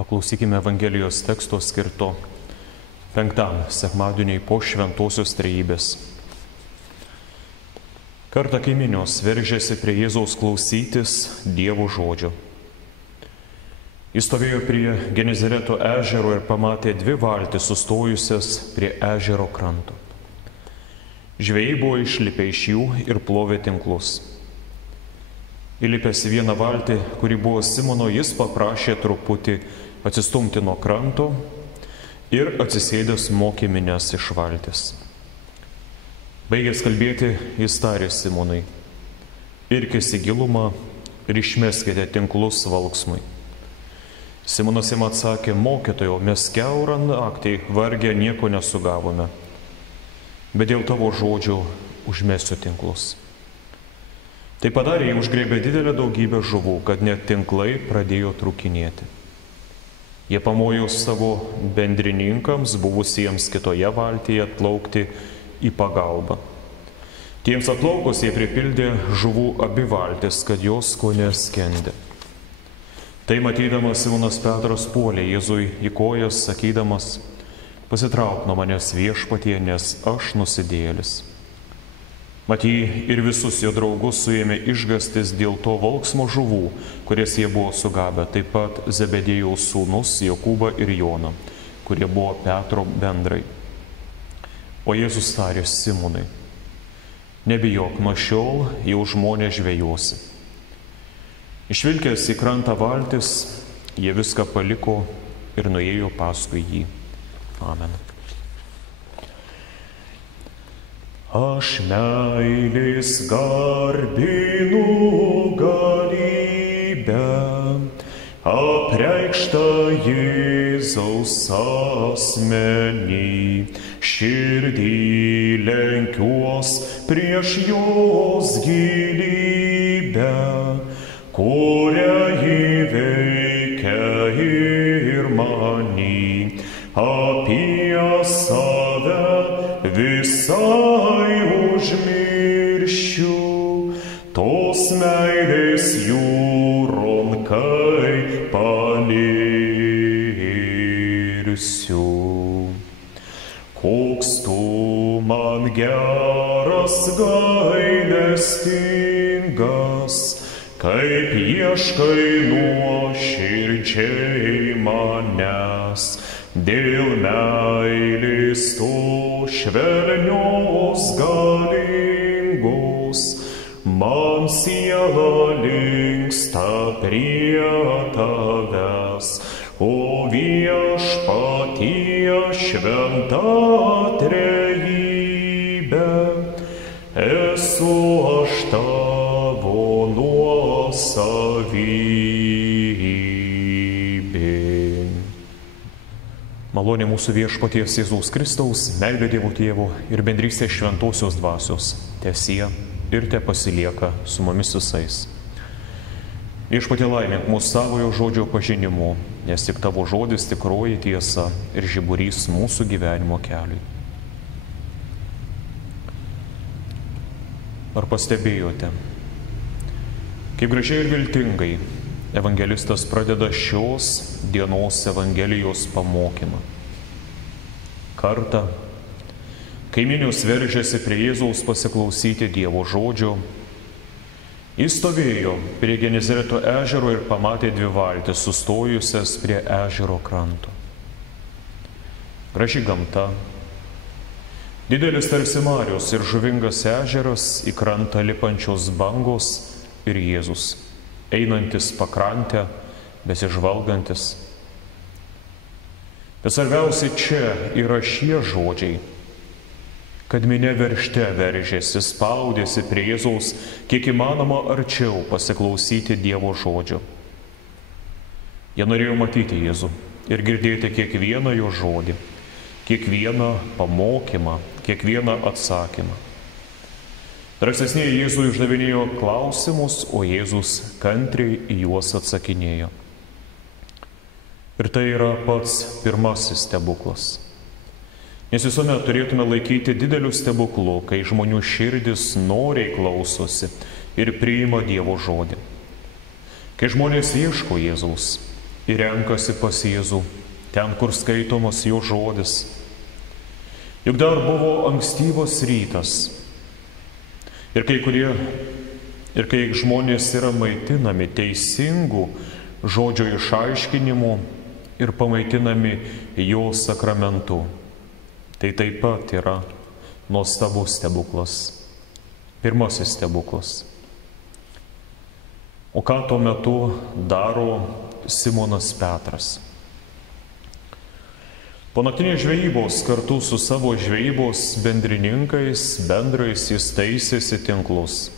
Paklausykime Evangelijos teksto skirto 5 sekmadieniui po Šventosios Trejybės. Kartą kai minios veržėsi prie Jėzaus klausytis Dievo žodžio. Jis stovėjo prie Genizareto ežero ir pamatė 2 valtis sustojusias prie ežero kranto. Žvejai buvo išlipę iš jų ir plovė tinklus. Įlipęs į vieną valtį, kuri buvo Simono, jis paprašė truputį atsistumti nuo kranto ir atsisėdęs mokė minias iš valties. Baigęs kalbėti, jis tarė Simonui: irkis į gilumą ir išmeskite tinklus valksmui. Simonas jam atsakė: mokytojau, mes kiaurą naktį vargę nieko nesugavome, bet dėl tavo žodžio užmesiu tinklus. Tai padarė, jie užgrėbė didelę daugybę žuvų, kad net tinklai pradėjo trūkinėti. Jie pamojo savo bendrininkams, buvusiems kitoje valtyje, atplaukti į pagalbą. Tiems atplaukus jie pripildė žuvų abi valtis, kad jos ko neskendė. Tai matydamas Simonas Petras puolė Jėzui į kojas, sakydamas: pasitrauk nuo manęs, Viešpatie, nes aš nusidėjėlis. Maty, ir visus jo draugus suėmė išgąstis dėl to valksmo žuvų, kurias jie buvo sugavę, taip pat Zebediejaus sūnus Jokūbą ir Joną, kurie buvo Petro bendrai. O Jėzus tarė Simonui: nebijok, nuo šiol jau žmonės žvejosi. Išvilkęs į krantą valtis, jie viską paliko ir nuėjo paskui jį. Amen. Aš meilės garbinu galybę, apreikštą Jėzaus asmenį, širdį lenkiuos prieš jos gilybę, kurią įveikia ir manį, apie save visai užmiršiu, tos meilės jūron kai panirsiu. Koks tu man geras, gailestingas, kaip ieškai nuoširdžiai manęs, dėl meilės to švelnios galingos, man siela linksta prie tavęs, o Viešpatie šventa trejybė, esu aš tavo nuosavybė. Malonė mūsų Viešpaties Jėzaus Kristaus, meilė Dievo Tėvo ir bendrystė šventosios dvasios teesie ir tepasilieka su mumis visais. Viešpatie, laimink mūsų savojo žodžio pažinimu, nes tik tavo žodis tikroji tiesa ir žiburys mūsų gyvenimo keliui. Ar pastebėjote, kaip gražiai ir viltingai evangelistas pradeda šios dienos Evangelijos pamokymą? Kartą, kai minios veržėsi prie Jėzaus pasiklausyti Dievo žodžio, jis stovėjo prie Genizareto ežero ir pamatė 2 valtis sustojusias prie ežero kranto. Graži gamta, didelis tarsi marios ir žuvingas ežeras, į krantą lipančios bangos ir Jėzus, einantis pakrantę, besižvalgantis. Bet svarbiausia čia yra šie žodžiai, kad minia veržte veržėsi, spaudėsi prie Jėzaus kiek įmanoma arčiau pasiklausyti Dievo žodžio. Jie norėjo matyti Jėzų ir girdėti kiekvieną jo žodį, kiekvieną pamokymą, kiekvieną atsakymą. Drąsesnieji Jėzui uždavinėjo klausimus, o Jėzus kantriai į juos atsakinėjo. Ir tai yra pats pirmasis stebuklas. Nes visuomet turėtume laikyti dideliu stebuklu, kai žmonių širdis noriai klausosi ir priima Dievo žodį. Kai žmonės ieško Jėzaus ir renkasi pas Jėzų, ten, kur skaitomas jo žodis. Juk dar buvo ankstyvas rytas. Ir kai žmonės yra maitinami teisingų žodžio išaiškinimu ir pamaitinami jo sakramentu, tai taip pat yra nuostabus stebuklas. Pirmasis stebuklas. O ką tuo metu daro Simonas Petras? Po naktinės žvejybos kartu su savo žvejybos bendrininkais bendrais jis taisėsi tinklus.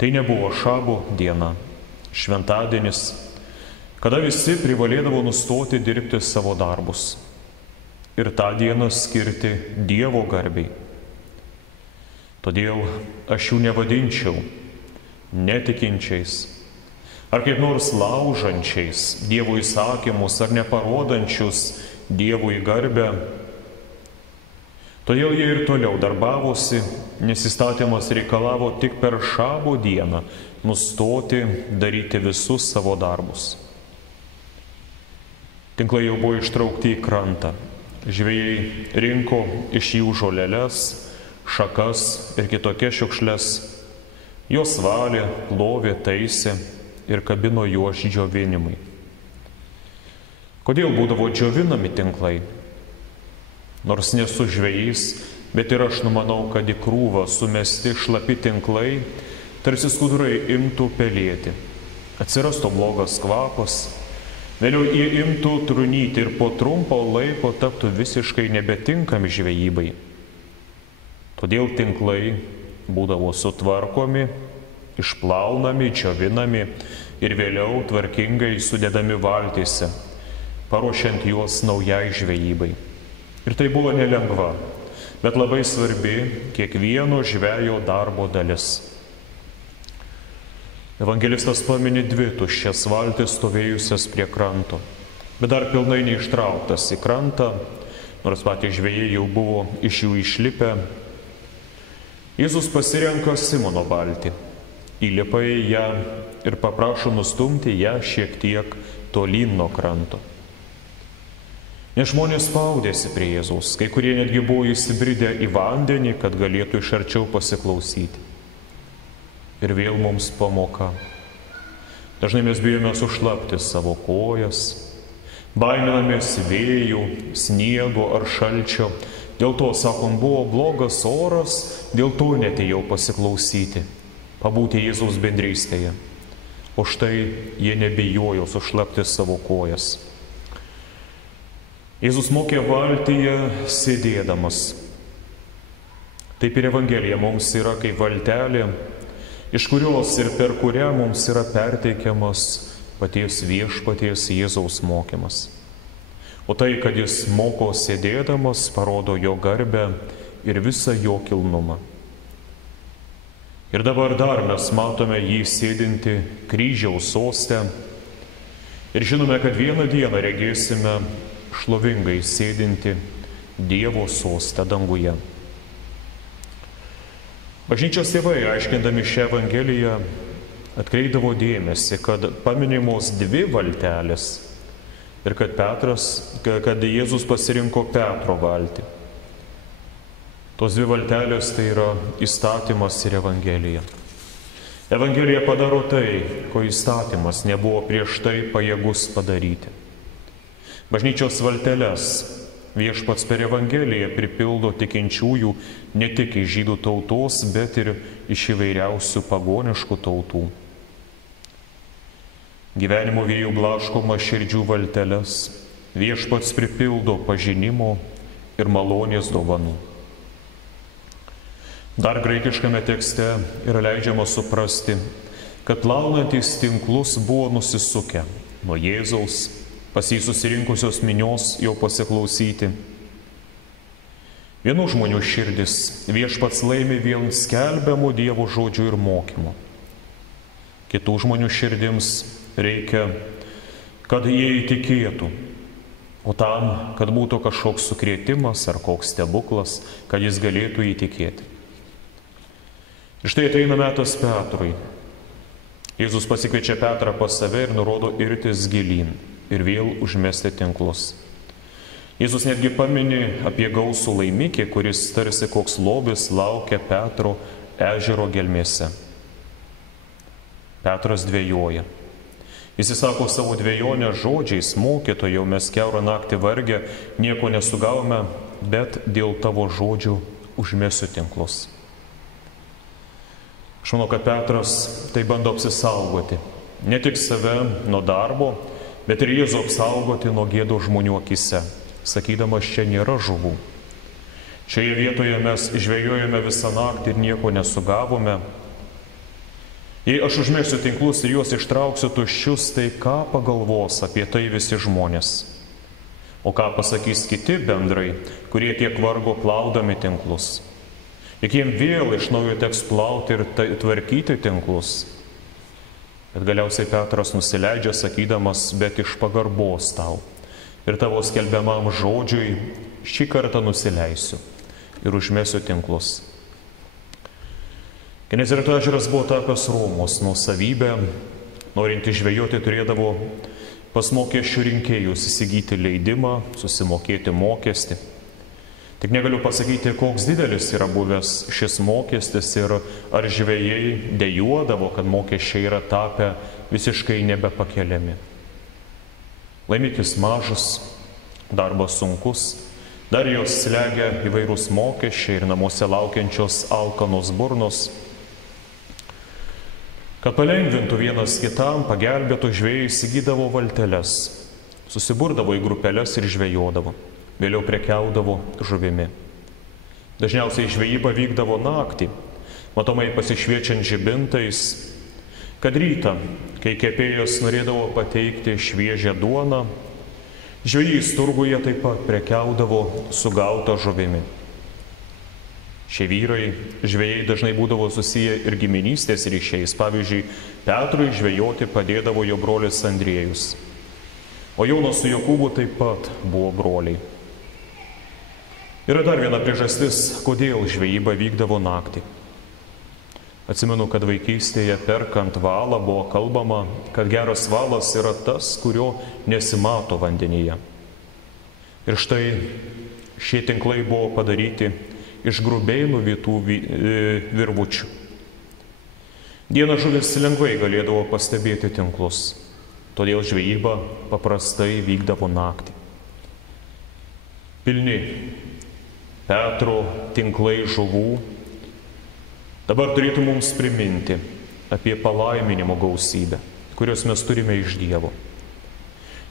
Tai nebuvo šabo diena, šventadienis, kada visi privalėdavo nustoti dirbti savo darbus ir tą dieną skirti Dievo garbei. Todėl aš jų nevadinčiau netikinčiais, ar kaip nors laužančiais Dievo įsakymus, ar neparodančius Dievui garbę. Todėl jie ir toliau darbavosi, nes įstatymas reikalavo tik per šabo dieną nustoti daryti visus savo darbus. Tinklai jau buvo ištraukti į krantą. Žvejai rinko iš jų žoleles, šakas ir kitokias šiukšles. Jos valė, plovė, taisė ir kabino juos džiovinimui. Kodėl būdavo džiovinami tinklai? Nors nesu žvejys, bet ir aš numanau, kad į krūvą sumesti šlapi tinklai, tarsi skudurai imtų pelėti. Atsirastų blogas kvapas, vėliau jie imtų trunyti ir po trumpo laiko taptų visiškai nebetinkami žvejybai. Todėl tinklai būdavo sutvarkomi, išplaunami, džiovinami ir vėliau tvarkingai sudedami valtyse, paruošiant juos naujai žvejybai. Ir tai buvo nelengva, bet labai svarbi kiekvieno žvejo darbo dalis. Evangelistas pamini 2 tuščias valtis stovėjusias prie kranto, bet dar pilnai neištrauktas į krantą, nors patys žvejai jau buvo iš jų išlipę. Jėzus pasirenka Simono valtį, įlipa į ją ir paprašo nustumti ją šiek tiek tolyn nuo kranto. Nes žmonės spaudėsi prie Jėzaus, kai kurie netgi buvo įsibridę į vandenį, kad galėtų iš arčiau pasiklausyti. Ir vėl mums pamoka. Dažnai mes bijome sušlapti savo kojas, baiminamės vėjų, sniego ar šalčio. Dėl to, sakom, buvo blogas oras, dėl to netėjau pasiklausyti, pabūti Jėzaus bendrystėje. O štai jie nebijojo sušlapti savo kojas. Jėzus mokė valtyje sėdėdamas. Taip ir Evangelija mums yra kaip valtelė, iš kurios ir per kurią mums yra perteikiamas paties viešpaties Jėzaus mokymas. O tai, kad jis moko sėdėdamas, parodo jo garbę ir visą jo kilnumą. Ir dabar dar mes matome jį sėdinti kryžiaus soste ir žinome, kad vieną dieną regėsime šlovingai sėdinti Dievo soste danguje. Bažnyčios tėvai, aiškindami šią Evangeliją, atkreipdavo dėmesį, kad paminimos 2 valtelės ir kad Jėzus pasirinko Petro valtį. Tos 2 valtelės tai yra įstatymas ir Evangelija. Evangelija padaro tai, ko įstatymas nebuvo prieš tai pajėgus padaryti. Bažnyčios valteles viešpats per Evangeliją pripildo tikinčiųjų ne tik iš žydų tautos, bet ir iš įvairiausių pagoniškų tautų. Gyvenimo vėjų blaškoma širdžių valteles viešpats pripildo pažinimo ir malonės dovanų. Dar graikiškame tekste yra leidžiama suprasti, kad plaunantys tinklus buvo nusisukę nuo Jėzaus, pas jį susirinkusios minios jau pasiklausyti. Vienų žmonių širdis viešpats laimi vien skelbiamų Dievo žodžių ir mokymų. Kitų žmonių širdims reikia, kad jie įtikėtų, o tam, kad būtų kažkoks sukrėtimas ar koks stebuklas, kad jis galėtų įtikėti. Ir štai ateina metas Petrui. Jėzus pasikviečia Petrą pas save ir nurodo irtis gilyn ir vėl užmesti tinklus. Jėzus netgi pamini apie gausų laimikį, kuris tarsi koks lobis laukia Petro ežero gelmėse. Petras dvejoja. Jis įsako savo dvejonę žodžiais: mokytojau, mes kiaurą naktį vargę, nieko nesugavome, bet dėl tavo žodžių užmesiu tinklus. Aš manau, kad Petras tai bando apsisaugoti. Ne tik save nuo darbo, bet ir Jėzų apsaugoti nuo gėdos žmonių akise, sakydamas, čia nėra žuvų. Šioje vietoje mes žvejojame visą naktį ir nieko nesugavome. Jei aš užmesiu tinklus ir juos ištrauksiu tuščius, tai ką pagalvos apie tai visi žmonės? O ką pasakys kiti bendrai, kurie tiek vargo plaudami tinklus? Juk jiems vėl iš naujo teks plauti ir tvarkyti tinklus. Bet galiausiai Petras nusileidžia, sakydamas, bet iš pagarbos tau ir tavo skelbiamam žodžiui šį kartą nusileisiu ir užmesiu tinklus. Genezareto ežeras buvo tapęs Romos nuosavybė. Norintys žvejoti turėdavo pas mokesčių rinkėjus įsigyti leidimą, susimokėti mokestį. Tik negaliu pasakyti, koks didelis yra buvęs šis mokestis ir ar žvejai dejuodavo, kad mokesčiai yra tapę visiškai nebepakeliami. Laimikis mažas, darbas sunkus, dar jos slegia įvairūs mokesčiai ir namuose laukiančios alkanos burnos. Kad palengvintų vienas kitam, pagelbėtų, žvejai įsigydavo valteles, susiburdavo į grupelės ir žvejodavo, vėliau prekiaudavo žuvimi. Dažniausiai žvejyba vykdavo naktį, matomai pasišviečiant žibintais, kad rytą, kai kepėjas norėdavo pateikti šviežią duoną, žvejys turguje taip pat prekiaudavo sugautą žuvimi. Šie vyrai, žvejai, dažnai būdavo susiję ir giminystės ryšiais. Pavyzdžiui, Petrui žvejoti padėdavo jo brolis Andriejus, o Jonas su Jokūbu taip pat buvo broliai. Yra dar viena priežastis, kodėl žvejyba vykdavo naktį. Atsimenu, kad vaikystėje perkant valą buvo kalbama, kad geras valas yra tas, kurio nesimato vandenyje. Ir štai šie tinklai buvo padaryti iš grubiai nuvytų virvučių. Dieną žuvis lengvai galėdavo pastebėti tinklus, todėl žvejyba paprastai vykdavo naktį. Pilni Petro tinklai žuvų dabar turėtų mums priminti apie palaiminimo gausybę, kurios mes turime iš Dievo.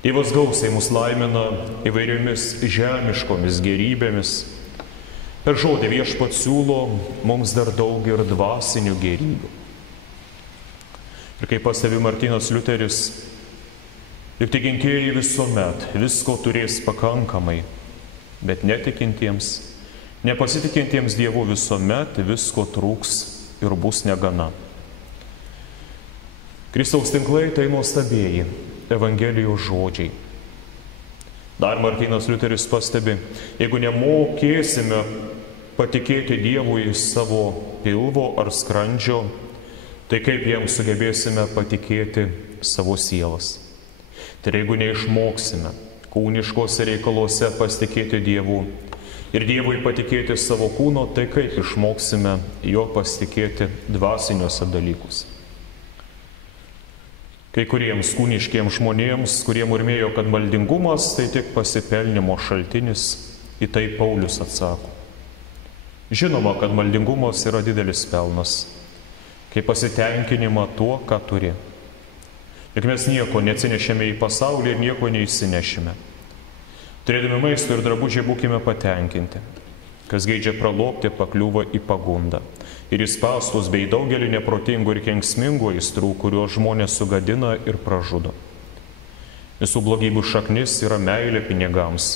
Dievas gausiai mus laimina įvairiomis žemiškomis gerybėmis. Per žodį Viešpats siūlo mums dar daug ir dvasinių gėrybių. Ir kaip pastebi Martynas Liuteris, juk tikintieji visuomet visko turės pakankamai, bet netikintiems, nepasitikintiems Dievu visuomet visko trūks ir bus negana. Kristaus tinklai tai nuostabieji Evangelijos žodžiai. Dar Martynas Liuteris pastebi, jeigu nemokėsime patikėti Dievui savo pilvo ar skrandžio, tai kaip jam sugebėsime patikėti savo sielas. Tai jeigu neišmoksime kūniškose reikaluose pasitikėti Dievu ir Dievui patikėti savo kūno, tai kaip išmoksime jo pasitikėti dvasiniuose dalykuose. Kai kuriems kūniškiems žmonėms, kurie murmėjo, kad maldingumas tai tik pasipelnimo šaltinis, į tai Paulius atsako. Žinoma, kad maldingumas yra didelis pelnas, kai pasitenkinimą tuo, ką turi. Juk mes nieko neatsinešėme į pasaulį ir nieko neįsinešime. Turėdami maisto ir drabužiai būkime patenkinti. Kas geidžia pralopti, pakliūva į pagundą. Ir į spąstus bei daugelį neprotingų ir kenksmingų aistrų, kuriuos žmonės sugadina ir pražudo. Visų blogybių šaknis yra meilė pinigams.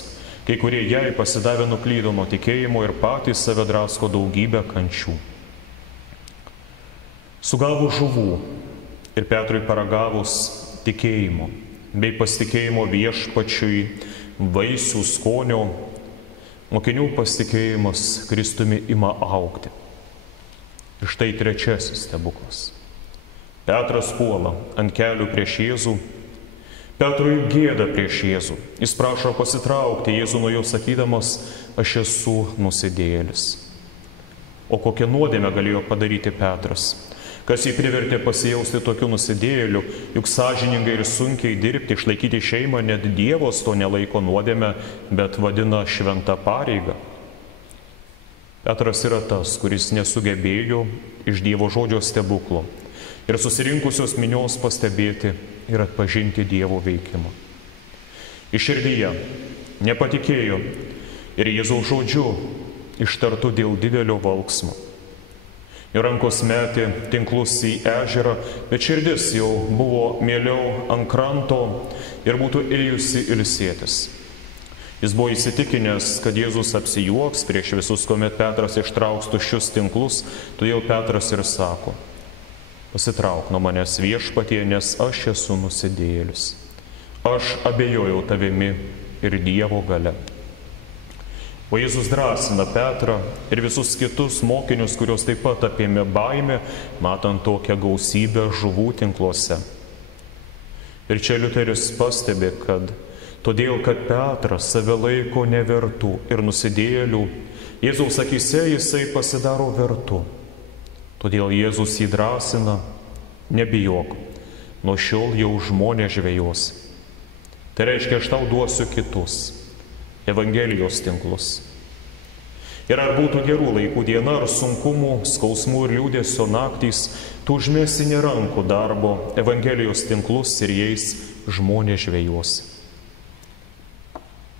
Kai kurie jai pasidavę nuklydo nuo tikėjimo ir patys save drasko daugybę kančių. Sugavo žuvų ir Petrui paragavus tikėjimo bei pasitikėjimo Viešpačiui vaisių skonio, mokinių pasitikėjimas Kristumi ima augti. Ir štai trečiasis stebuklas. Petras puola ant kelių prieš Jėzų. Petrui gėda prieš Jėzų. Jis prašo pasitraukti Jėzų nuo jo sakydamas, aš esu nusidėjėlis. O kokią nuodėmę galėjo padaryti Petras? Kas jį privertė pasijausti tokiu nusidėjėliu, juk sąžiningai ir sunkiai dirbti, išlaikyti šeimą, net Dievas to nelaiko nuodėmę, bet vadina šventą pareigą. Petras yra tas, kuris nesugebėjo iš Dievo žodžio stebuklo ir susirinkusios minios pastebėti ir atpažinti Dievo veikimą. Iš širdyje nepatikėjo ir Jėzaus žodžiu ištartu dėl didelio valksmo. Jo rankos metė tinklus į ežerą, bet širdis jau buvo mieliau ant kranto ir būtų ėjusi ilsėtis. Jis buvo įsitikinęs, kad Jėzus apsijuoks prieš visus, kuomet Petras ištrauks tuščius tinklus, todėl Petras ir sako, pasitrauk nuo manęs viešpatie, nes aš esu nusidėjėlis. Aš abejojau tavimi ir Dievo galia. O Jėzus drąsina Petrą ir visus kitus mokinius, kurios taip pat apėmė baimę, matant tokią gausybę žuvų tinkluose. Ir čia Liuteris pastebi, kad todėl, kad Petras save laiko nevertų ir nusidėjėlių, Jėzaus akyse jisai pasidaro vertu. Todėl Jėzus jį drąsina, nebijok, nuo šiol jau žmonės žvejos. Tai reiškia, aš tau duosiu kitus. Evangelijos tinklus. Ir ar būtų gerų laikų diena, ar sunkumų, skausmų ir liūdėsio naktys, tu užmesi ne rankų darbo Evangelijos tinklus ir jais žmonės žvejos.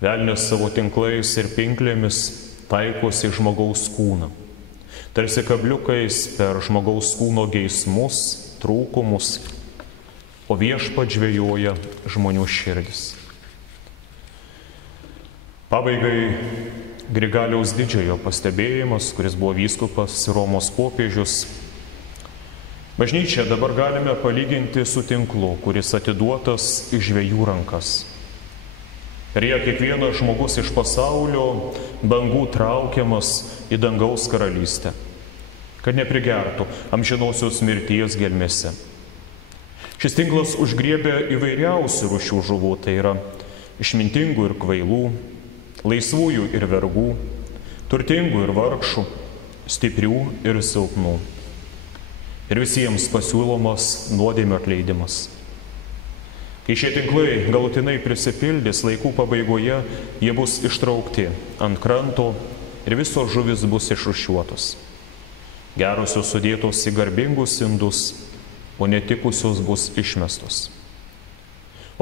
Velnias savo tinklais ir pinklėmis taikosi žmogaus kūną, tarsi kabliukais per žmogaus kūno geismus, trūkumus, o viešpats žvejoja žmonių širdis. Pabaigai Grigaliaus didžiojo pastebėjimas, kuris buvo vyskupas Romos popiežius. Bažnyčią dabar galime palyginti su tinklu, kuris atiduotas į žvejų rankas. Ir jie kiekvienas žmogus iš pasaulio bangų traukiamas į dangaus karalystę, kad neprigertų amžinosios mirties gelmėse. Šis tinklas užgriebia įvairiausių rūšių žuvų, tai yra išmintingų ir kvailų, laisvųjų ir vergų, turtingų ir vargšų, stiprių ir silpnų. Ir visiems pasiūlomas nuodėmio atleidimas. Kai šie tinklai galutinai prisipildys laikų pabaigoje, jie bus ištraukti ant kranto ir visos žuvis bus išrūšiuotos. Gerosios sudėtos į garbingus indus, o netikusios bus išmestos.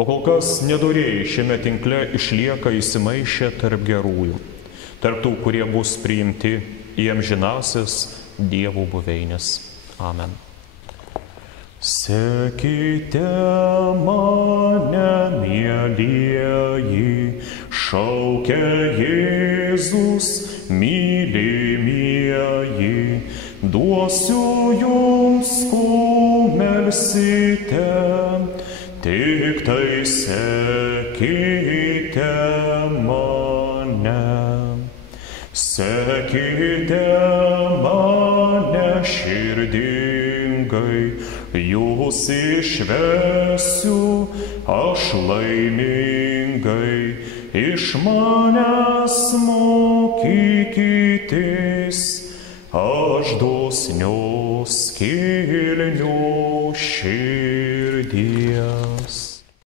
O kol kas nedorėjai šiame tinkle išlieka įsimaišę tarp gerųjų, tarp tų, kurie bus priimti į amžinąsias Dievo buveinės. Amen. Sekite mane, mielieji, šaukia Jėzus, mylimieji, duosiu jums, ko melsite. Tik tai sekite mane, sekite mane širdingai, jūs išvesiu aš laimingai, iš manęs mokykitės, aš dosnios kilnių širdį.